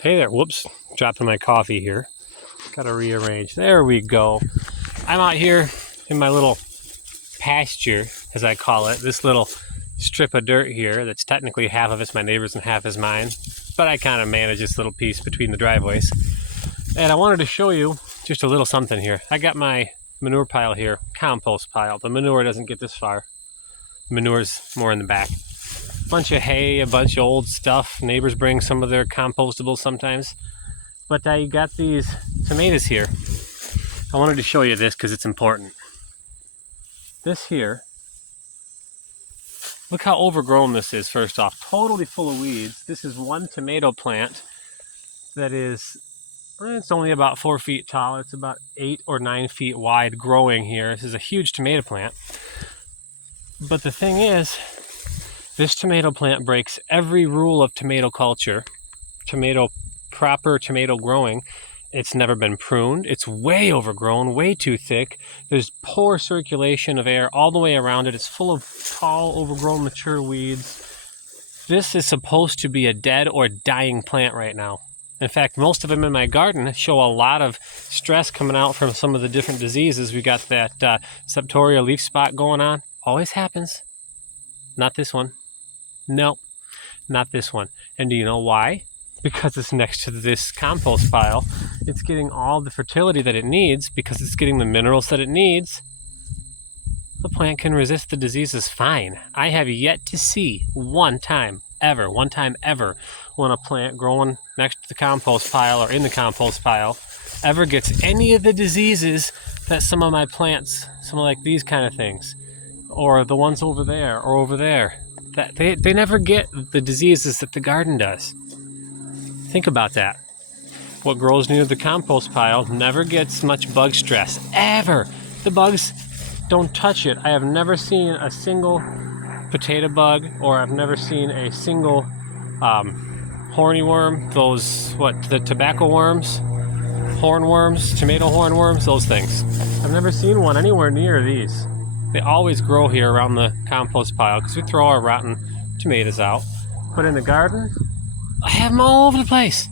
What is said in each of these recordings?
Hey there, whoops, dropping my coffee here. Gotta rearrange. There we go. I'm out here in my little pasture, as I call it, this little strip of dirt here that's technically half of it's my neighbor's and half is mine, but I kind of manage this little piece between the driveways. And I wanted to show you just a little something here. I got my manure pile here, compost pile. The manure doesn't get this far. The manure's more in the back. Bunch of hay, a bunch of old stuff. Neighbors bring some of their compostables sometimes. But I got these tomatoes here. I wanted to show you this because it's important. This here, look how overgrown this is first off. Totally full of weeds. This is one tomato plant that is, it's only about 4 feet tall. It's about 8 or 9 feet wide growing here. This is a huge tomato plant. But the thing is, this tomato plant breaks every rule of tomato culture, proper tomato growing. It's never been pruned. It's way overgrown, way too thick. There's poor circulation of air all the way around it. It's full of tall, overgrown, mature weeds. This is supposed to be a dead or dying plant right now. In fact, most of them in my garden show a lot of stress coming out from some of the different diseases. We got that septoria leaf spot going on. Always happens. Not this one. Nope, not this one. And do you know why? Because it's next to this compost pile. It's getting all the fertility that it needs because it's getting the minerals that it needs. The plant can resist the diseases fine. I have yet to see one time ever, when a plant growing next to the compost pile or in the compost pile ever gets any of the diseases that some of my plants, some of like these kind of things, or the ones over there or over there, that they never get the diseases that the garden does. Think about that. What grows near the compost pile never gets much bug stress, ever. The bugs don't touch it. I have never seen a single potato bug, or I've never seen a single horny worm, the tobacco worms, hornworms, tomato hornworms, those things. I've never seen one anywhere near these. They always grow here around the compost pile because we throw our rotten tomatoes out. But in the garden, I have them all over the place.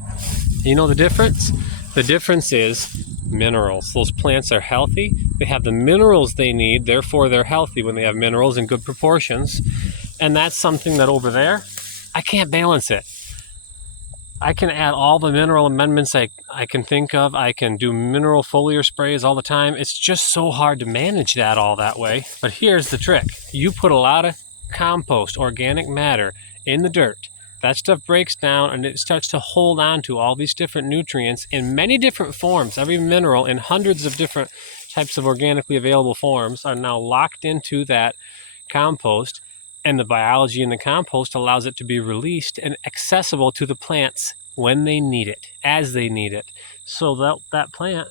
You know the difference? The difference is minerals. Those plants are healthy. They have the minerals they need. Therefore, they're healthy when they have minerals in good proportions. And that's something that over there, I can't balance it. I can add all the mineral amendments I can think of. I can do mineral foliar sprays all the time. It's just so hard to manage that all that way. But here's the trick. You put a lot of compost, organic matter in the dirt. That stuff breaks down and it starts to hold on to all these different nutrients in many different forms. Every mineral in hundreds of different types of organically available forms are now locked into that compost. And the biology in the compost allows it to be released and accessible to the plants when they need it, as they need it. So that plant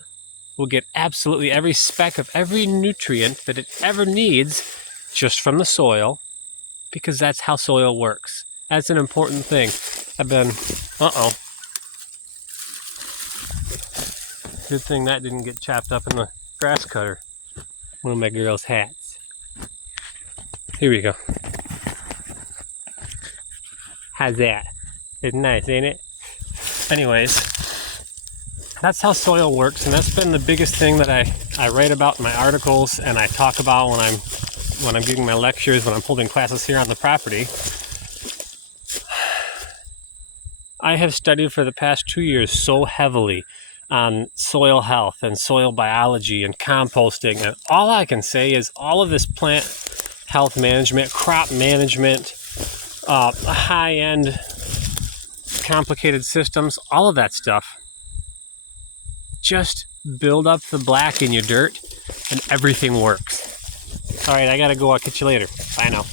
will get absolutely every speck of every nutrient that it ever needs just from the soil, because that's how soil works. That's an important thing. Good thing that didn't get chopped up in the grass cutter. One of my girl's hats. Here we go. How's that? It's nice, ain't it? Anyways, that's how soil works, and that's been the biggest thing that I write about in my articles and I talk about when I'm giving my lectures, when I'm holding classes here on the property. I have studied for the past 2 years so heavily on soil health and soil biology and composting, and all I can say is all of this plant health management, crop management, high-end complicated systems, all of that stuff. Just build up the black in your dirt and everything works. All right, I gotta go. I'll catch you later. Bye now.